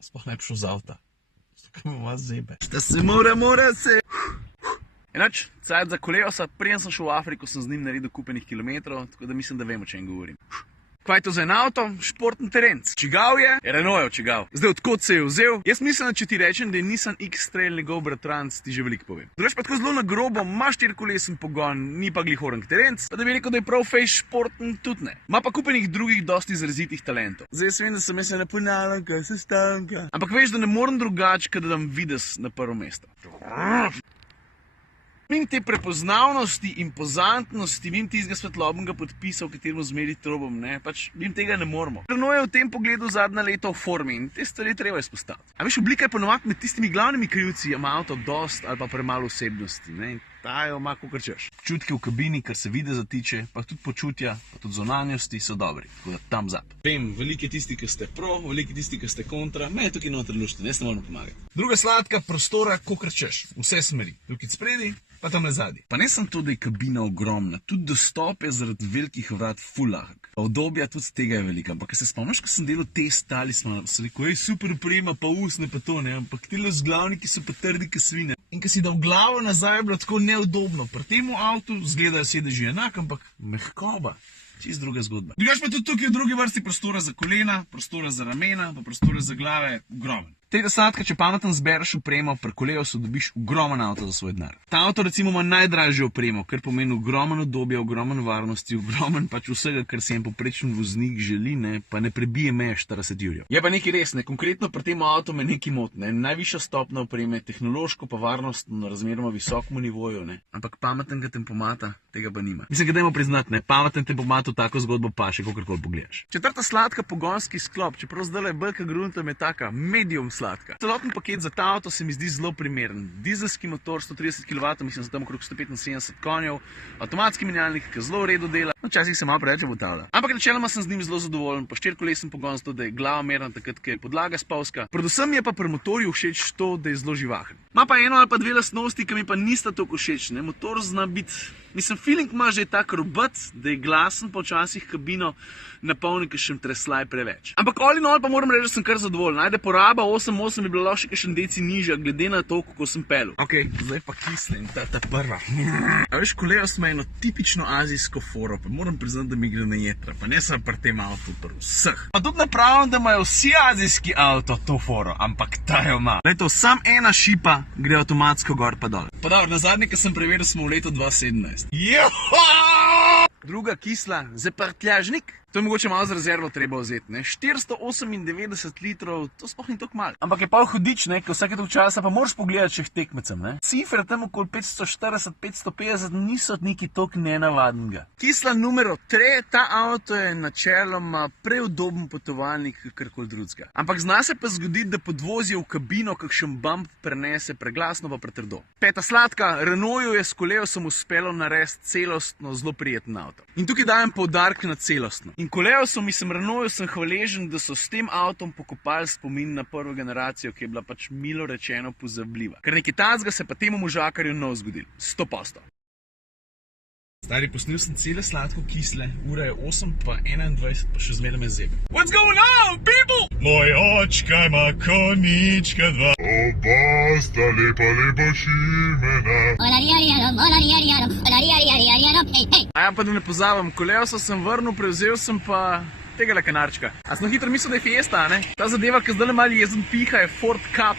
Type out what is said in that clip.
Sploh ne bi šel z avta. Tako me ima zebe. Šta se mora se. Enač, cajt za Koleosa, preden sem šel v Afriko, sem z njim naredil kupenih kilometrov, tako da mislim, da vem, o čem govorim. Kaj je to za en avto? Športni terenc. Čigav je? Renaultov čigav. Zdaj, odkot se je vzel? Jaz mislim, da če ti rečem, da je Nissan X-Trail njegov bratranc, ti že veliko povem. Drugač pa tako zelo na grobo, ima 4-kolesen pogon, ni pa glih orang terenc, pa da bi rekel, da je prav fejs športen tudi ne. Ima pa kupenih drugih dosti izrazitih talentov. Zdaj jaz vem, da sem se ne ponavljam, kaj se stanka. Ampak veš, da ne morem drugače, kad da dam Vides na prvo mesto. Vim te prepoznavnosti, impozantnosti, vim tistega svetlobnega podpisa, v katerem zmeri trobom, ne, pač vim tega ne moramo. Renault je v tem pogledu zadnja leta v formi in te stvari treba izpostaviti. A veš, oblika je ponovadi med tistimi glavnimi krivci, ima avto dost ali pa premalo osebnosti, ne, in ta jo ima kakor češ. Počutki v kabini, kar se vide zatiče, pa tudi počutja, pa tudi zonanjosti so dobri, tako da tam zap. Vem, veliki tisti, ki ste pro, veliki tisti, ki ste kontra, me je tukaj noter lušten, jaz ne moram pomagati. Druga sladka, prostora, kakor češ, vse smeri, tukaj spredi, pa tam nazadnji. Pa ne sem to, da je kabina ogromna, tudi dostop je zaradi velikih vrat ful lahek. Pa obdobja tudi tega je velika, ampak se spomniš, ko sem delal test talismana, sem rekel, ej, super oprema, pa usne, pa to, ne, ampak tile vzglavniki so pa trdi, kot svine. In ko si dal glavo nazaj, je bilo tako neudobno. Pri tem avtu zgledajo sedeži enak, ampak mehkoba. Čist druga zgodba. Drugač pa tudi tukaj v drugi vrsti prostora za kolena, prostora za ramena, pa prostora za glave, ogromen. Tretja sladka, če pametno zbereš opremo, pri Koleosu dobiš ogromen avto za svoj denar. Ta avto recimo ima najdražjo opremo, kar pomeni ogromen udobja, ogromen varnosti, ogromen pač vsega, kar si en poprečen voznik želi, ne, pa ne prebije meje 40 jurjev. Je pa nekaj res, ne, konkretno pri tem avtu me nekaj moti, ne, najvišja stopna opreme, tehnološko pa varnostno na razmeroma visokem nivoju, ne, ampak pametnega tempomata tega pa nima. Mislim, da dajmo priznati, ne, pameten tempomat v tako zgodbo pa še kakorkoli pogledaš. Četrta sladka, pogonski sklop, čeprav zdaj je belka gruntom je taka medium sladka. Celoten paket za ta avto se mi zdi zelo primeren. Dizelski motor 130 kW, mislim, da tam okrog 175 konjev, avtomatski menjalnik, ki zelo v redu dela. Včasih se malo preveč obotavlja. Ampak načeloma sem z njim zelo zadovoljen, pa 4-kolesen pogon, zato da je glava merna takrat, ko je podlaga spolzka. Predvsem je pa pri motorju všeč to, da je zelo živahen. Ma pa eno ali pa dve lastnosti, ki mi pa nista toliko všeč, ne. Motor zna biti, mislim, feeling ima že tak robot, da je glasen, pa včasih kabino napolni kakšen treslaj preveč. Ampak all in all pa moram reči, da sem kar zadovoljen. Najde poraba 8.8 bi bila še kakšen deci nižja, glede na to, kako sem pelil. Ok, zdaj pa kislen, ta prva. A veš, Koleos ima eno tipično azijsko foro, pa moram priznati, da mi gre na jetra, pa ne samo pri tem avtu, pri vseh. Pa tudi napravim, da imajo vsi azijski avto to foro, ampak ta jo ima. Lejto, sam ena šipa gre avtomatsko gor pa dol. Pa dobro, na zadnje, ko sem preveril, smo v letu 2017. Druga kisla, zaprtljažnik. To je mogoče malo za rezervo treba vzeti, ne? 498 litrov, to sploh ni toliko malo. Ampak je pa hudič, ne? Ker vsake toliko časa pa moraš pogledati še tekmecem, ne? Cifre tam okoli 540, 550 niso neki toliko nenavadnega. Kisla numero 3, ta avto je načeloma preudoben potovalnik, karkoli drugega. Ampak zna se pa zgoditi, da podvozi v kabino kakšen bump prenese preglasno pa pretrdo. Peta sladka, Renaultu je s Koleosom uspelo narediti celostno zelo prijeten avto. In tukaj dajem poudarek na celostno. In Koleosu, mislim, Renaultu sem hvaležen, da so s tem avtom pokopali spomin na prvo generacijo, ki je bila pač milo rečeno pozabljiva. Ker nekaj tacga se pa temu možakarju nov zgodil. 100%. Stari, posnil sem cele sladko kisle, ura je 8 pa 21, pa še zmeraj me zebe. What's going on, people? Moj očka ima konjička dva, oba sta lepa šimena. A ja, pa da ne pozabim, Koleosa sem vrnil, prevzel sem pa tega kanarčka. A sem hitro mislil, da je Fiesta, ne? Ta zadeva, ki zdaj malo jezen piha, je Ford K+.